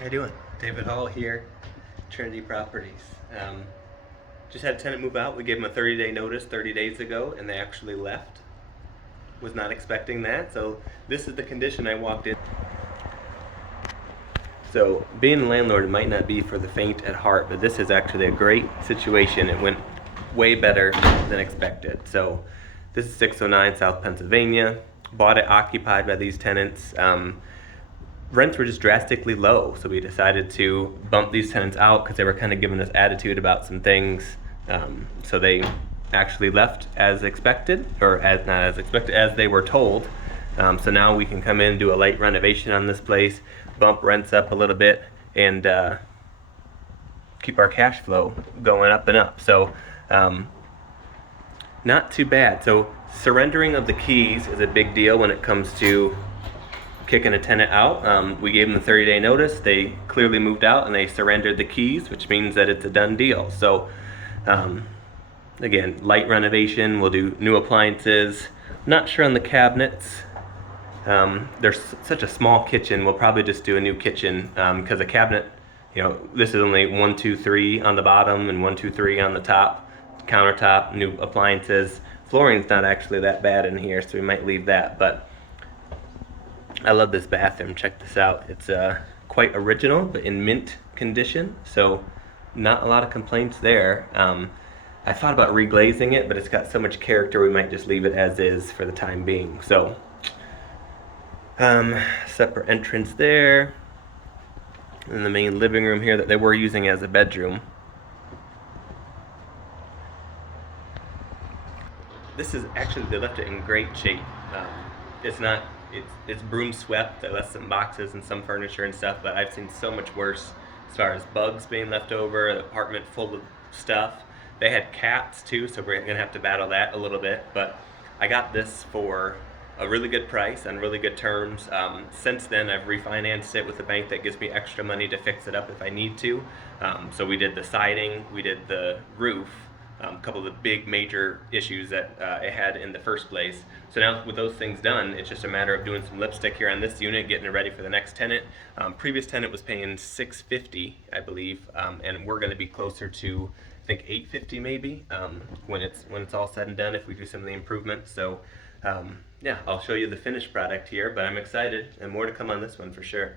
How you doing? David Hall here, Trinity Properties. Just had a tenant move out. We gave them a 30-day notice 30 days ago, and they actually left. Was not expecting that. So this is the condition I walked in. So being a landlord might not be for the faint at heart, but this is actually a great situation. It went way better than expected. So this is 609 South Pennsylvania. Bought it occupied by these tenants. Rents were just drastically low, so we decided to bump these tenants out because they were kind of giving us attitude about some things. So they actually left as expected, or as not as expected, as they were told. So now we can come in and do a light renovation on this place, bump rents up a little bit, and keep our cash flow going up and up. So not too bad. So surrendering of the keys is a big deal when it comes to kicking a tenant out. We gave them the 30-day notice. They clearly moved out and they surrendered the keys, which means that it's a done deal. So again, light renovation. We'll do new appliances. Not sure on the cabinets. There's such a small kitchen. We'll probably just do a new kitchen because a cabinet, this is only 1, 2, 3 on the bottom and 1, 2, 3 on the top. Countertop, new appliances. Flooring's not actually that bad in here, so we might leave that. But I love this bathroom. Check this out. It's quite original, but in mint condition, so not a lot of complaints there. I thought about reglazing it, but it's got so much character we might just leave it as is for the time being. So separate entrance there, and the main living room here that they were using as a bedroom. This is actually, they left it in great shape. It's broom swept. They left some boxes and some furniture and stuff, but I've seen so much worse as far as bugs being left over, an apartment full of stuff. They had cats too, so we're gonna have to battle that a little bit, but I got this for a really good price and really good terms. Since then, I've refinanced it with a bank that gives me extra money to fix it up if I need to. So we did the siding, we did the roof, a couple of the big major issues that it had in the first place. So now with those things done, it's just a matter of doing some lipstick here on this unit, getting it ready for the next tenant. Previous tenant was paying $650, I believe, and we're going to be closer to, I think, $850 maybe when it's all said and done if we do some of the improvements. So yeah, I'll show you the finished product here, but I'm excited and more to come on this one for sure.